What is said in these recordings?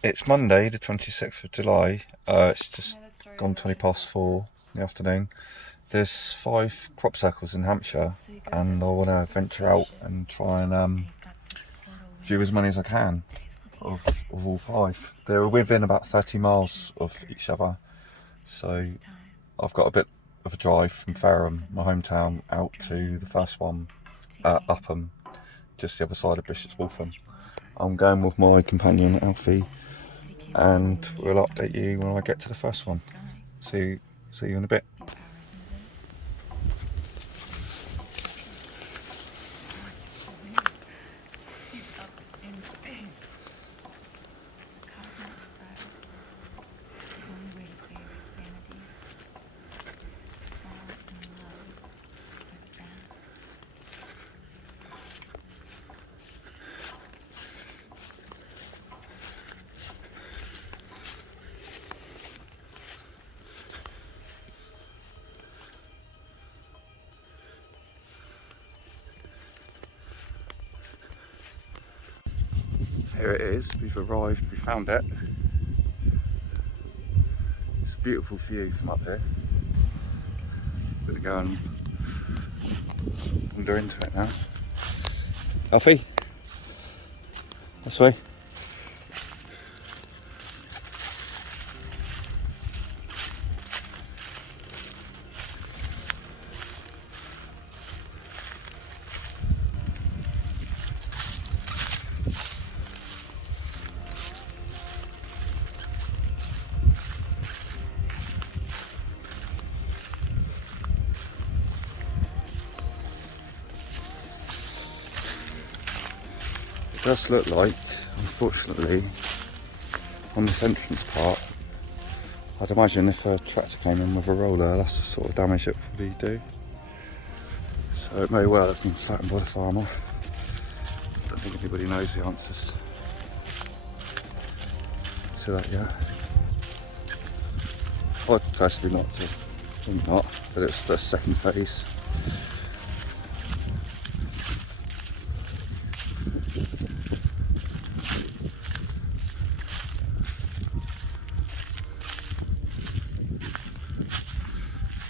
It's Monday, the 26th of July. It's just gone 4:20 in the afternoon. There's 5 crop circles in Hampshire, and I want to venture out and try and view as many as I can of all 5. They're within about 30 miles of each other, so I've got a bit of a drive from Fareham, my hometown, out to the first one at Upham, just the other side of Bishop's Waltham. I'm going with my companion Alfie, and we'll update you when I get to the first one. See you in a bit. Here it is, we've arrived, we found it. It's a beautiful view from up here. Gonna go and wander into it now. Alfie, this way. It does look like, unfortunately, on this entrance part, I'd imagine if a tractor came in with a roller, that's the sort of damage it would probably do. So it may well have been flattened by the farmer. I don't think anybody knows the answers to that yet. I'd personally not, but it's the second phase.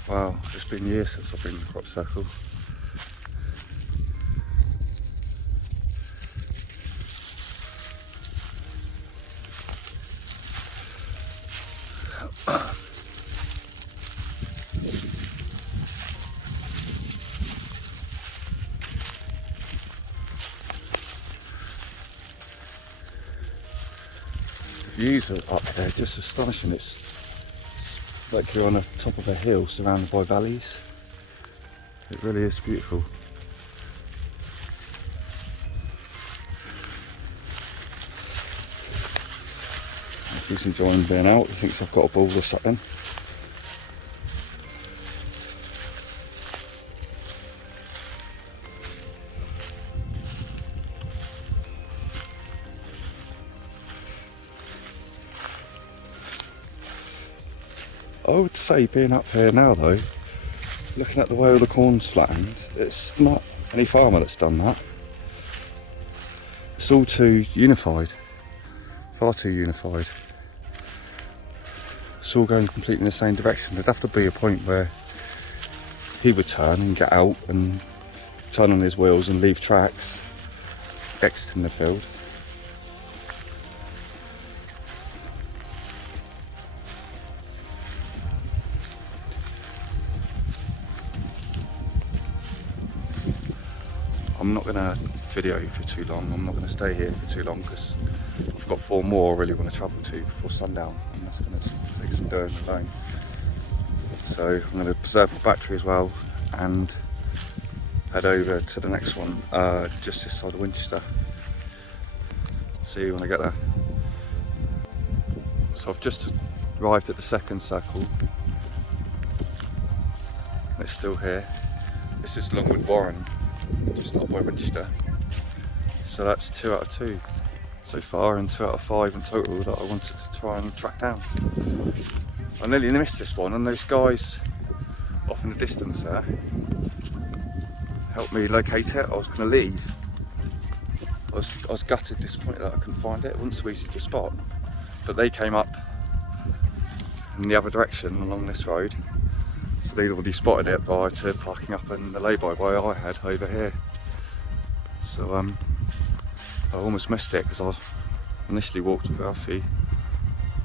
Wow, it's been years since I've been in the crop circle. The views are up there just astonishing. It's like you're on the top of a hill surrounded by valleys. It really is beautiful. He's enjoying being out. He thinks I've got a ball or something. I would say being up here now though, looking at the way all the corn's flattened, it's not any farmer that's done that. It's all too unified, far too unified. It's all going completely in the same direction. There'd have to be a point where he would turn and get out and turn on his wheels and leave tracks exiting the field. I'm not going to video for too long. I'm not going to stay here for too long because I've got 4 more I really want to travel to before sundown, and that's going to take some doing alone. So I'm going to preserve the battery as well and head over to the next one, just this side of Winchester. See you when I get there. So I've just arrived at the second circle. It's still here. This is Longwood Warren, just up by Winchester. So that's 2 out of 2 so far, and 2 out of 5 in total that I wanted to try and track down. I nearly missed this one, and those guys off in the distance there helped me locate it. I was going to leave. I was gutted, disappointed that I couldn't find it. It wasn't so easy to spot. but they came up in the other direction along this road, so they'd already spotted it prior to parking up in the lay-by where I had over here. So I almost missed it because I initially walked with Alfie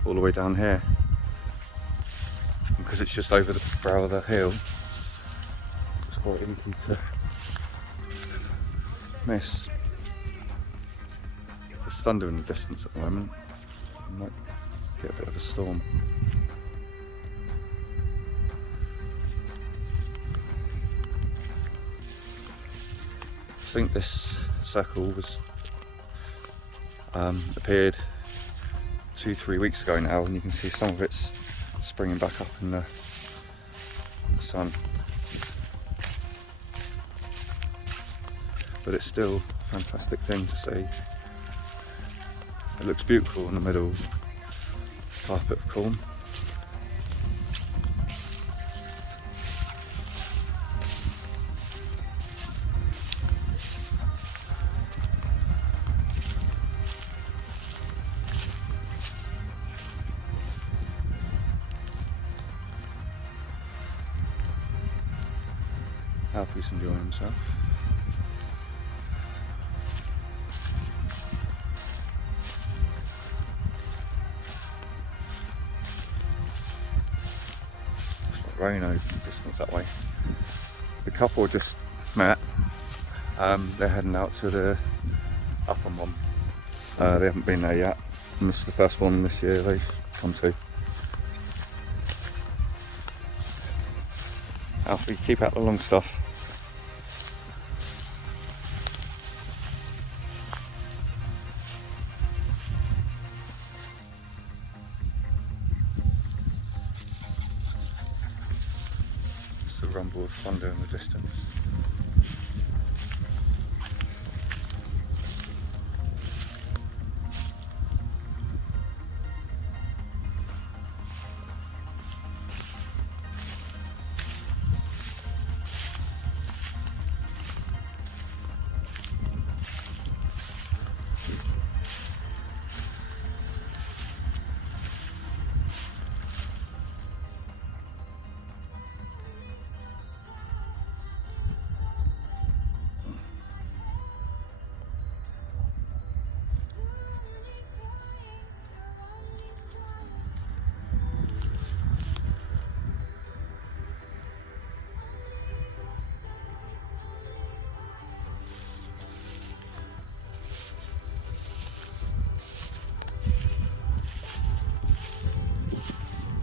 all the way down here, and because it's just over the brow of the hill, it's quite easy to miss. There's thunder in the distance at the moment. I might get a bit of a storm. I think this circle was appeared 2-3 weeks ago now, and you can see some of it's springing back up in the sun. But it's still a fantastic thing to see. It looks beautiful in the middle, carpet of corn. Alfie's enjoying himself. Rain over the distance that way. The couple just met. They're heading out to the upper one. They haven't been there yet, and this is the first one this year they've come to. Alfie, keep out the long stuff. The rumble of thunder in the distance.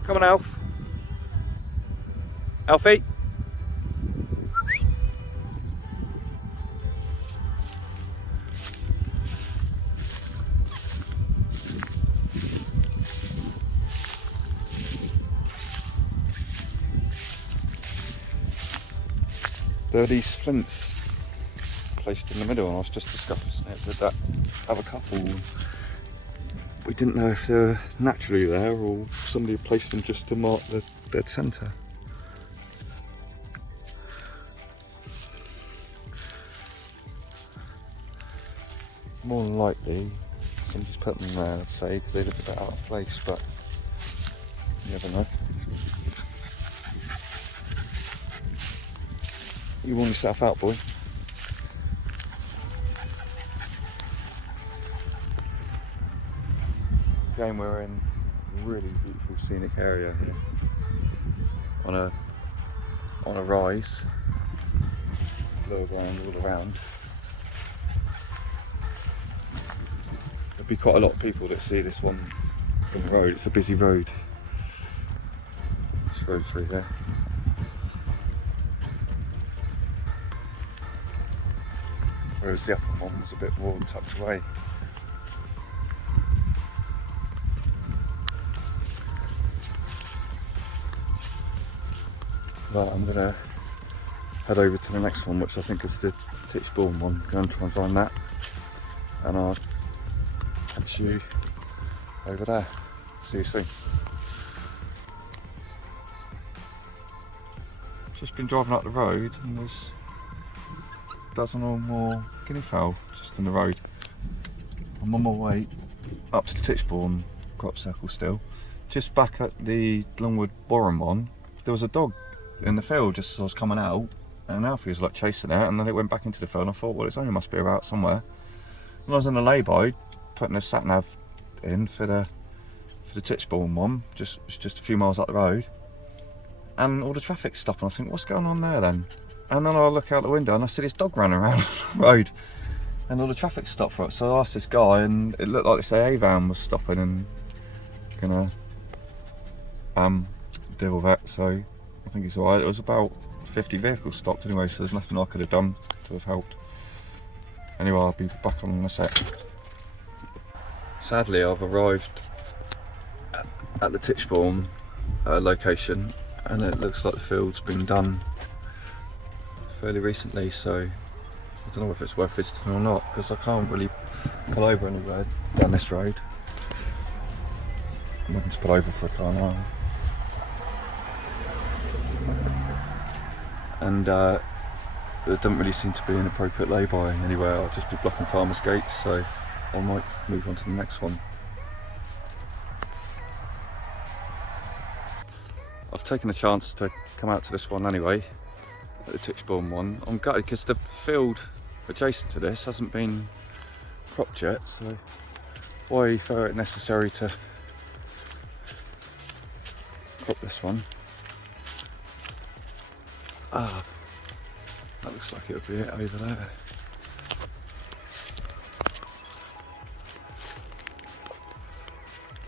Come on, Alf. Alfie. There are these flints placed in the middle, and I was just discussing it with that other couple. We didn't know if they were naturally there or somebody placed them just to mark the dead centre. More than likely, somebody's put them there, I'd say, because they look a bit out of place, but you never know. You warm yourself out, boy. Again, we're in a really beautiful scenic area here, on a rise, lower ground all around. There'll be quite a lot of people that see this one from the road. It's a busy road. This road through there. Whereas the upper one was a bit more tucked away. But I'm going to head over to the next one, which I think is the Titchbourne one. Go and try and find that, and I'll catch you over there. See you soon. Just been driving up the road, and there's a dozen or more guinea fowl just in the road. I'm on my way up to the Titchbourne crop circle still. Just back at the Longwood Boreham one, there was a dog in the field just as I was coming out, and Alfie was like chasing it, and then it went back into the field, and I thought, well, it's only must be about somewhere. And I was in a lay-by, putting a sat-nav in for the Titchbourne one, it's just a few miles up the road, and all the traffic's stopping. I think, what's going on there then? And then I look out the window and I see this dog running around the road, and all the traffic stopped for it. So I asked this guy, and it looked like this AA van was stopping and gonna deal with it. So I think it's alright. It was about 50 vehicles stopped anyway, so there's nothing I could have done to have helped. Anyway, I'll be back on in a sec. Sadly, I've arrived at the Titchbourne location, and it looks like the field's been done fairly recently, so I don't know if it's worth visiting or not, because I can't really pull over anywhere down this road. I'm looking to pull over for a car now. And there doesn't really seem to be an appropriate lay-by anywhere. I'll just be blocking farmers' gates, so I might move on to the next one. I've taken a chance to come out to this one anyway, at the Titchbourne one. I'm gutted because the field adjacent to this hasn't been cropped yet, so why felt it necessary to crop this one? Ah, that looks like it would be it over there.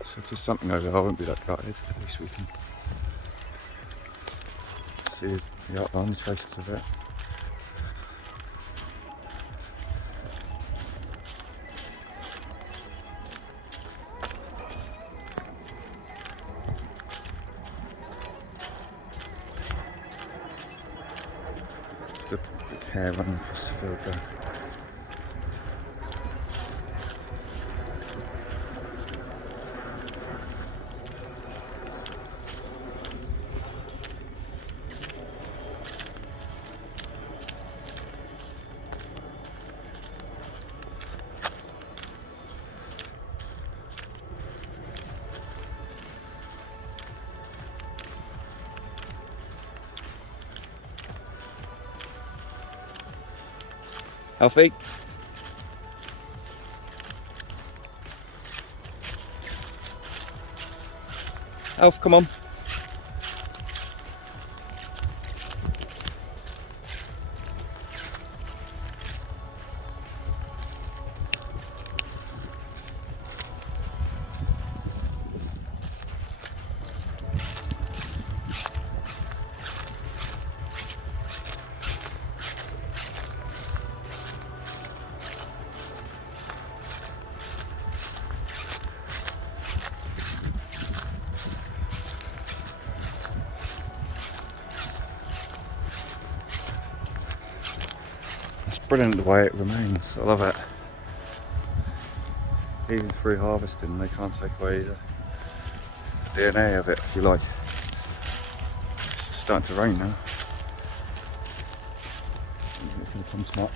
So if there's something over there, I won't be that gutted. At least we can see the outline, the traces of it. The big hair running across the field there. Alfie? Alf, come on. Brilliant the way it remains. I love it. Even through harvesting, they can't take away the DNA of it, if you like. It's starting to rain now. It's going to come too much.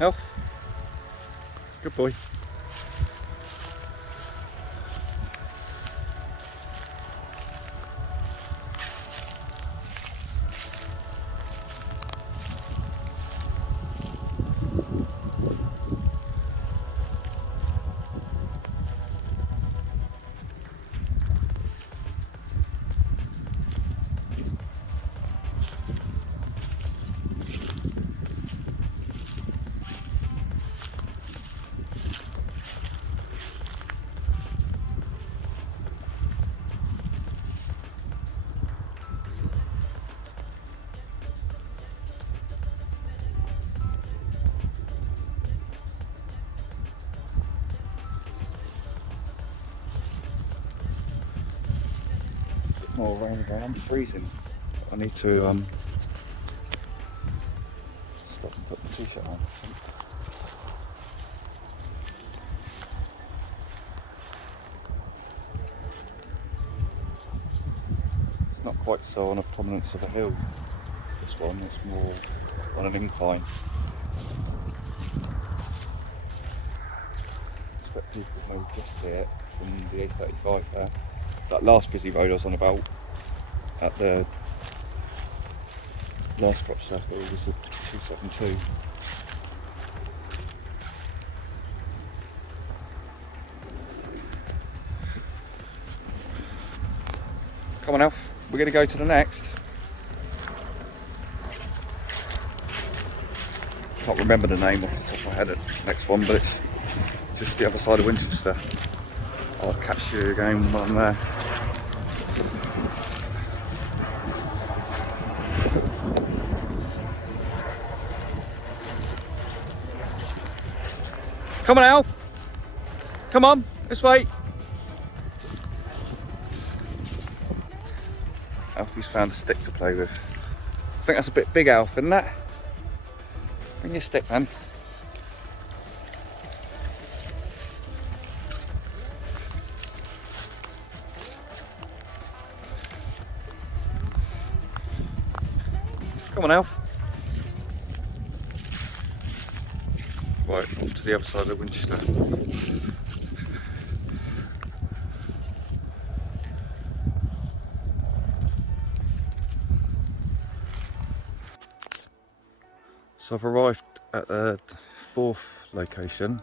Elf, good boy. more rain again. I'm freezing. I need to stop and put my t-shirt on. It's not quite so on a prominence of a hill. This one, it's more on an incline. I expect people may just see it from the A35 there. That last busy road I was on about at the last crop circle was a 272. Come on Alf, we're going to go to the next. Can't remember the name off the top of my head at the next one, but it's just the other side of Winchester. I'll catch you again while I'm there. Come on Alf, come on, this way. Alfie's found a stick to play with. I think that's a bit big, Alf, isn't that? Bring your stick, man. Come on, Alf. Right, off to the other side of Winchester. So I've arrived at the fourth location,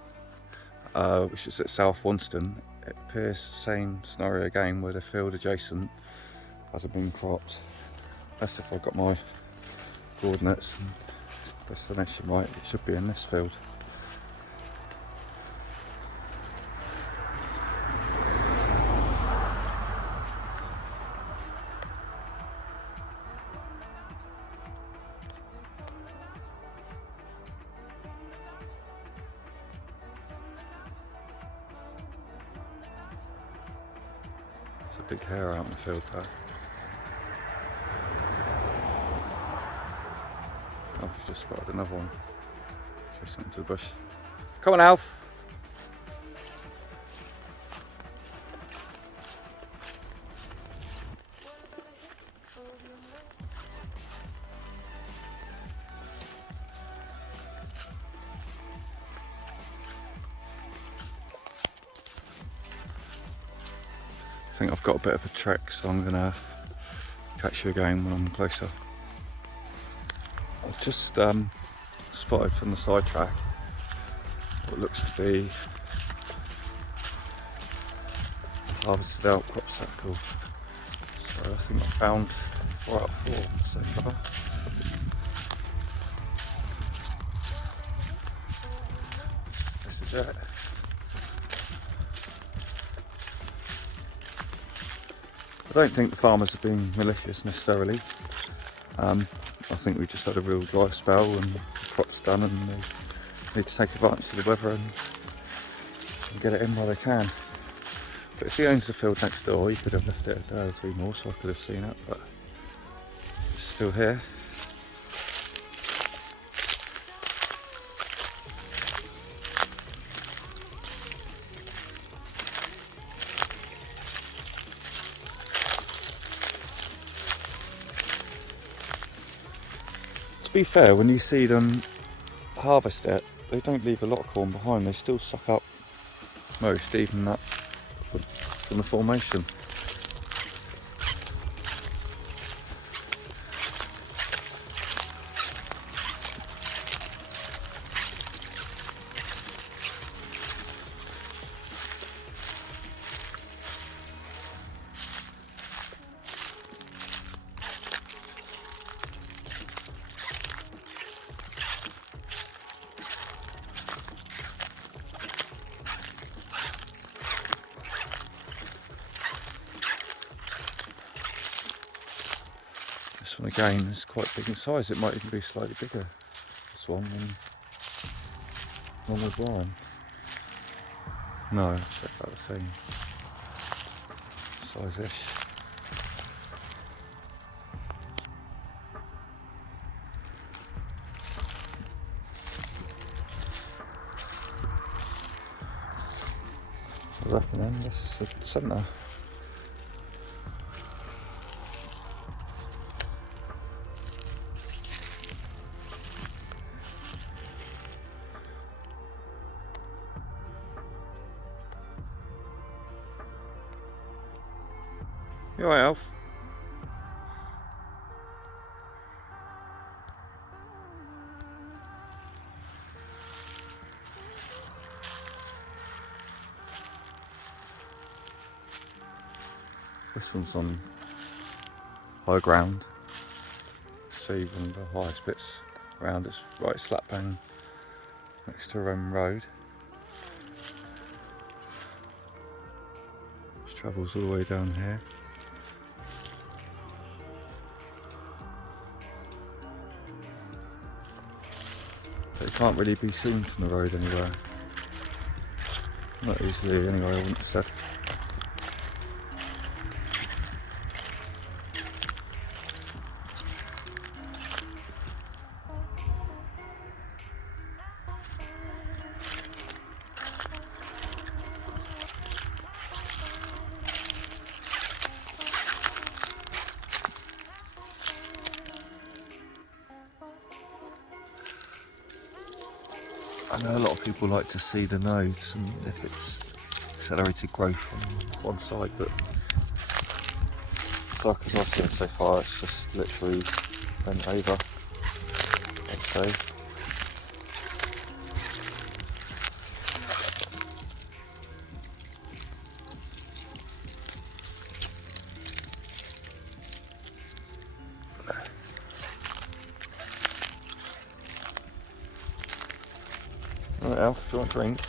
which is at South Wonston. It appears the same scenario again, where the field adjacent hasn't been cropped. That's if I've got my coordinates and destination right. It should be in this field. There's a big hare out in the field there. I've just spotted another one chasing into the bush. Come on, Alf! I think I've got a bit of a trek, so I'm gonna catch you again when I'm closer. I've just spotted from the side track what looks to be a harvested out crop circle. So I think I found 4 out of 4 so far. This is it. I don't think the farmers have been malicious necessarily. I think we just had a real dry spell and the crop's done, and they need to take advantage of the weather and get it in while they can. But if he owns the field next door, he could have left it a day or 2 more, so I could have seen it, but it's still here. To be fair, when you see them harvest it, they don't leave a lot of corn behind. They still suck up most, even that from the formation. This one again is quite big in size. It might even be slightly bigger, this one, than one with wine. No, it's about the same size-ish. I reckon then this is the centre. You alright, Alf? This one's on high ground. See one of the highest bits around. It's right slap bang next to a Roman road. Just travels all the way down here. But it can't really be seen from the road anywhere. Not easily anyway, I wouldn't have said. I know a lot of people like to see the nodes and if it's accelerated growth on one side, but it's like as I've seen so far, it's just literally bent over, I'd say. Right, Alf, do you want a drink?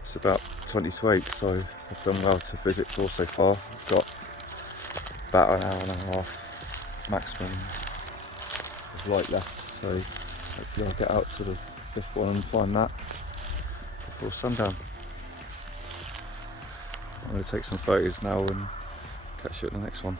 It's about 20 to 8, so I've done well to visit tour so far. I've got about an hour and a half maximum of light left, so hopefully I'll get out to the 5th one and find that before sundown. I'm going to take some photos now and catch you at the next one.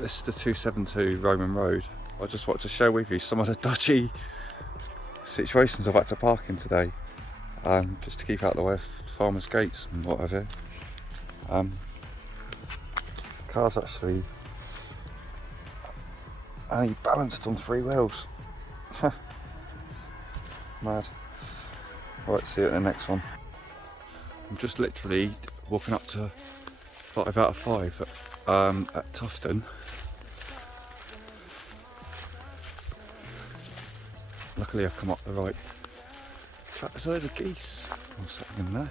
This is the 272 Roman Road. I just wanted to share with you some of the dodgy situations I've had to park in today, just to keep out the way of farmers' gates and whatever. Car's actually only balanced on 3 wheels. Mad. Right, see you at the next one. I'm just literally walking up to 5 out of 5 at Tufton. Luckily I've come up the right track. There's a load of geese or something in there.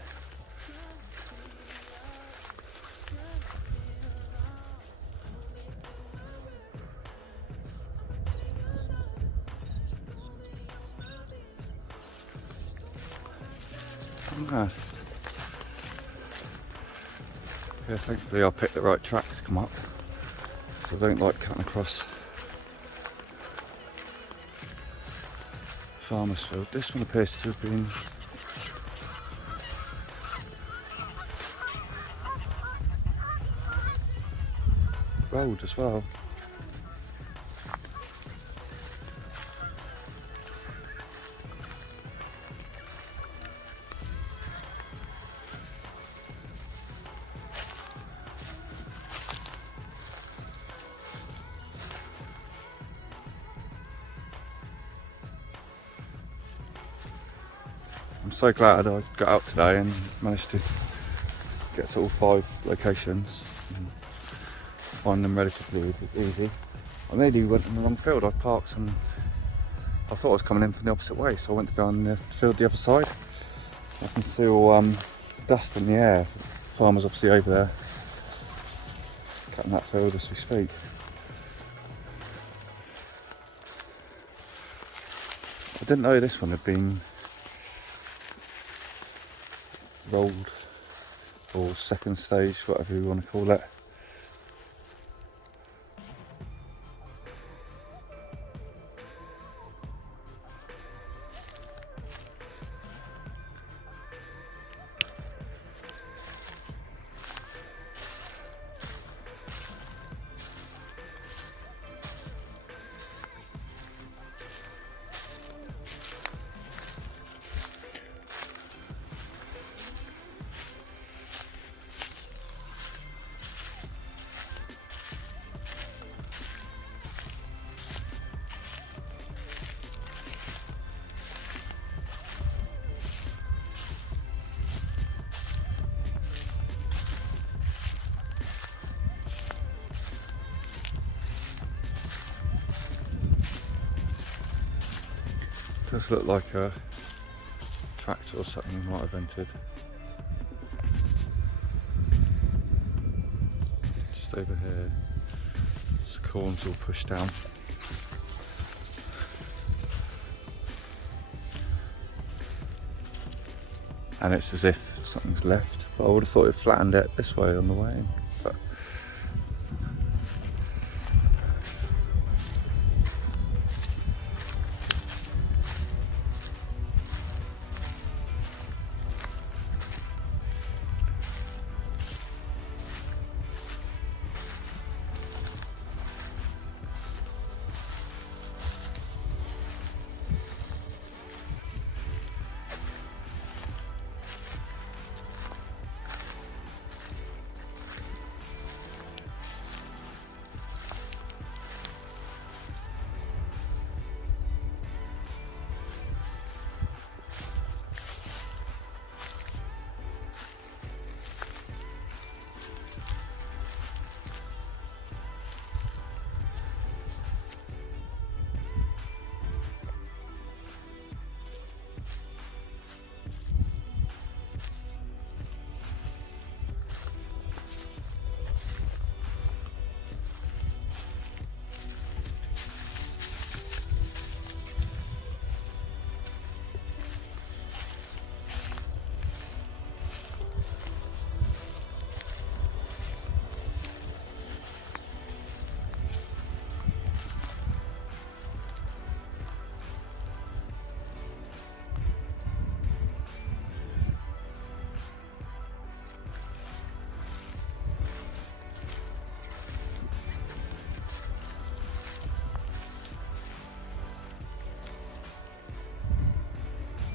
Mad. Yeah, thankfully I picked the right track to come up, so I don't like cutting across farmer's field. This one appears to have been rolled as well. I'm so glad I got out today and managed to get to all 5 locations and find them relatively easy. I nearly went in the wrong field. I parked and I thought I was coming in from the opposite way, so I went to go on the field the other side. I can feel dust in the air. Farmers obviously over there cutting that field as we speak. I didn't know this one had been rolled or second stage, whatever you want to call it. Does look like a tractor or something might have entered. Just over here, the corn's all pushed down. And it's as if something's left, but I would have thought it flattened it this way on the way in. But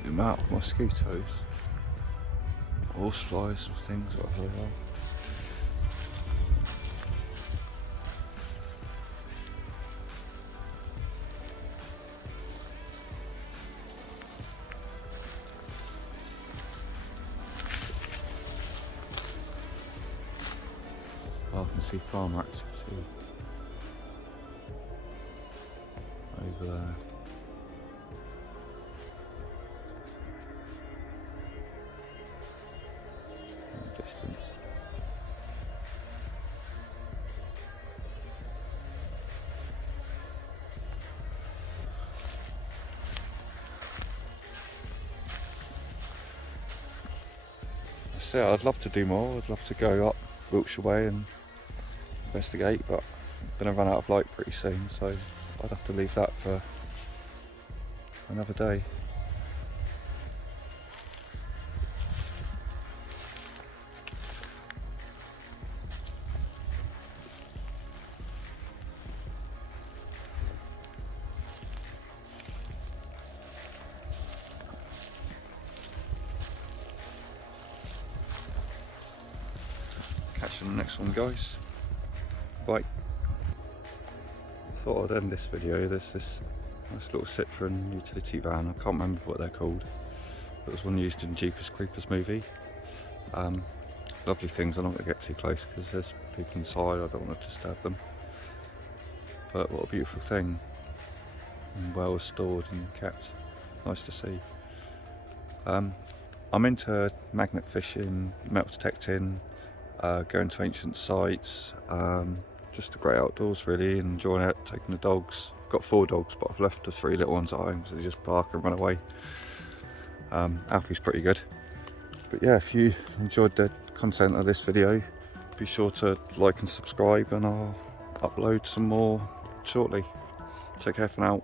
the amount of mosquitoes, horseflies or things, whatever they are. I can see farmer activity over there. In the distance. So I'd love to do more. I'd love to go up Wiltshire Way and investigate, but I'm going to run out of light pretty soon, so I'd have to leave that for another day. Catch you on the next one, guys. Bye. Thought I'd end this video. There's this nice little Citroen utility van. I can't remember what they're called. It was one used in Jeepers Creepers movie. Lovely things. I'm not going to get too close because there's people inside. I don't want to disturb them. But what a beautiful thing. And well stored and kept. Nice to see. I'm into magnet fishing, metal detecting, going to ancient sites, just the great outdoors really, and enjoying it, taking the dogs. I've got 4 dogs, but I've left the 3 little ones at home because they just bark and run away. Alfie's pretty good. But yeah, if you enjoyed the content of this video, be sure to like and subscribe, and I'll upload some more shortly. Take care for now.